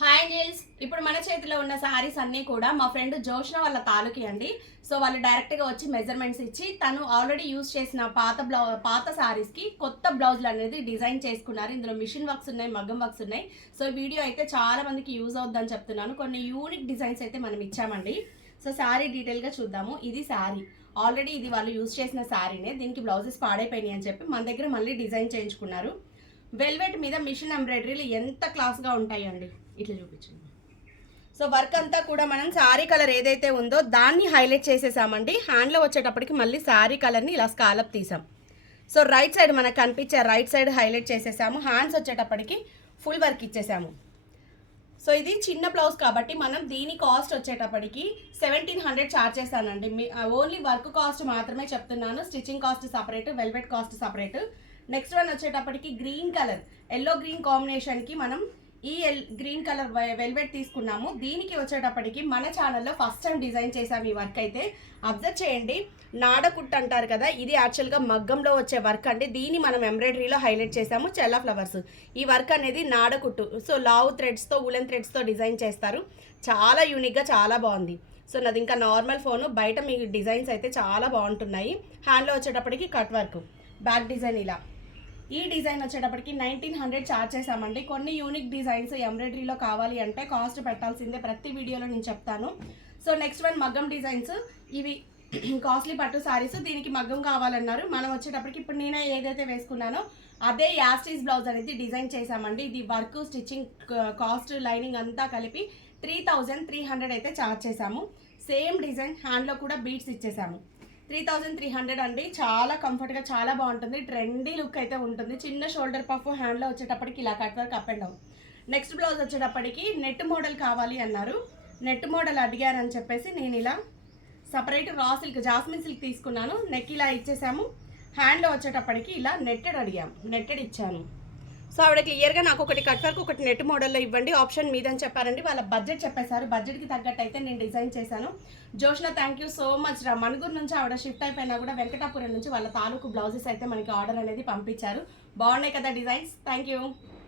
Hi angels. ఇప్పుడు మన చేతిలో ఉన్న సారీస్ అన్నీ కూడా మా ఫ్రెండ్ జోష్న వాళ్ళ తాలూకి అండి. సో వాళ్ళు డైరెక్ట్గా వచ్చి మెజర్మెంట్స్ ఇచ్చి తను ఆల్రెడీ యూజ్ చేసిన పాత సారీస్కి కొత్త బ్లౌజులు అనేది డిజైన్ చేసుకున్నారు. ఇందులో మిషన్ వర్క్స్ ఉన్నాయి, మగ్గం వర్క్స్ ఉన్నాయి. సో వీడియో అయితే చాలా మందికి యూజ్ అవుద్దని చెప్తున్నాను. కొన్ని యూనిక్ డిజైన్స్ అయితే మనం ఇచ్చామండి. సో శారీ డీటెయిల్గా చూద్దాము. ఇది శారీ ఆల్రెడీ ఇది వాళ్ళు యూజ్ చేసిన శారీనే. దీనికి బ్లౌజెస్ పాడైపోయినాయి అని చెప్పి మన దగ్గర మళ్ళీ డిజైన్ చేయించుకున్నారు. వెల్వెట్ మీద మిషన్ ఎంబ్రాయిడరీలు ఎంత క్లాస్గా ఉంటాయండి. ఇట్లా చూపించండి. సో వర్క్ అంతా కూడా మనం శారీ కలర్ ఏదైతే ఉందో దాన్ని హైలైట్ చేసేసామండి. హ్యాండ్లో వచ్చేటప్పటికి మళ్ళీ శారీ కలర్ని ఇలా స్కాలప్ తీసాం. సో రైట్ సైడ్ మనకు కనిపించే రైట్ సైడ్ హైలైట్ చేసేసాము. హ్యాండ్స్ వచ్చేటప్పటికి ఫుల్ వర్క్ ఇచ్చేసాము. సో ఇది చిన్న బ్లౌజ్ కాబట్టి మనం దీని కాస్ట్ వచ్చేటప్పటికి 1700 ఛార్జ్ చేస్తానండి. ఓన్లీ వర్క్ కాస్ట్ మాత్రమే చెప్తున్నాను. Stitching cost separate, velvet cost separate. Next one వచ్చేటప్పటికి గ్రీన్ కలర్, ఎల్లో గ్రీన్ కాంబినేషన్కి మనం ఈ గ్రీన్ కలర్ వెల్వెట్ తీసుకున్నాము. దీనికి వచ్చేటప్పటికి మన ఛానల్లో ఫస్ట్ టైం డిజైన్ చేసాము. ఈ వర్క్ అయితే అబ్జర్వ్ చేయండి. నాడకుట్టు అంటారు కదా, ఇది యాక్చువల్గా మగ్గంలో వచ్చే వర్క్ అండి. దీన్ని మనం ఎంబ్రాయిడరీలో హైలైట్ చేసాము. చెల్ల ఫ్లవర్స్. ఈ వర్క్ అనేది నాడకుట్టు. సో లావు థ్రెడ్స్తో, ఉలెన్ థ్రెడ్స్తో డిజైన్ చేస్తారు. చాలా యూనిక్గా, చాలా బాగుంది. సో నాది ఇంకా నార్మల్ ఫోను. బయట మీ డిజైన్స్ అయితే చాలా బాగుంటున్నాయి. హ్యాండ్లో వచ్చేటప్పటికి కట్ వర్క్, బ్యాక్ డిజైన్ ఇలా. ఈ డిజైన్ వచ్చేటప్పటికి 1900 ఛార్జ్ చేసామండి. కొన్ని యూనిక్ డిజైన్స్ ఎంబ్రాయిడరీలో కావాలి అంటే కాస్ట్ పెట్టాల్సిందే. ప్రతి వీడియోలో నేను చెప్తాను. సో నెక్స్ట్ వన్ మగ్గం డిజైన్స్. ఇవి కాస్ట్లీ పట్టు సారీస్. దీనికి మగ్గం కావాలన్నారు. మనం వచ్చేటప్పటికి ఇప్పుడు నేనే ఏదైతే వేసుకున్నానో అదే యాస్టీస్ బ్లౌజ్ అనేది డిజైన్ చేసామండి. ఇది వర్క్, స్టిచ్చింగ్ కాస్ట్, లైనింగ్ అంతా కలిపి 3300 అయితే ఛార్జ్ చేసాము. సేమ్ డిజైన్ హ్యాండ్లో కూడా బీట్స్ ఇచ్చేసాము. 3300 అండి. చాలా కంఫర్ట్గా, చాలా బాగుంటుంది. ట్రెండీ లుక్ అయితే ఉంటుంది. చిన్న షోల్డర్ పఫ్, హ్యాండ్లో వచ్చేటప్పటికి ఇలా cut work up and down. Next blouse వచ్చేటప్పటికి నెట్ మోడల్ కావాలి అన్నారు. నెట్ మోడల్ అడిగారని చెప్పేసి నేను ఇలా separate raw silk, jasmine silk తీసుకున్నాను. నెక్ ఇలా ఇచ్చేసాము. హ్యాండ్లో వచ్చేటప్పటికి ఇలా నెట్టెడ్ అడిగాము, నెట్టెడ్ ఇచ్చాను. సో ఆవిడ క్లియర్గా నాకు ఒకటి కట్ వర్క్, ఒకటి నెట్ మోడల్లో ఇవ్వండి, ఆప్షన్ మీదని చెప్పారండి. వాళ్ళ బడ్జెట్ చెప్పేశారు. బడ్జెట్కి తగ్గట్టు అయితే నేను డిజైన్ చేశాను. Joshna thank you so much రా. మణుగూరు నుంచి ఆవిడ షిఫ్ట్ అయిపోయినా కూడా వెంకటాపురం నుంచి వాళ్ళ తాలూకు బ్లౌజెస్ అయితే మనకి ఆర్డర్ అనేది పంపించారు. బాగున్నాయి కదా డిజైన్స్. Thank you.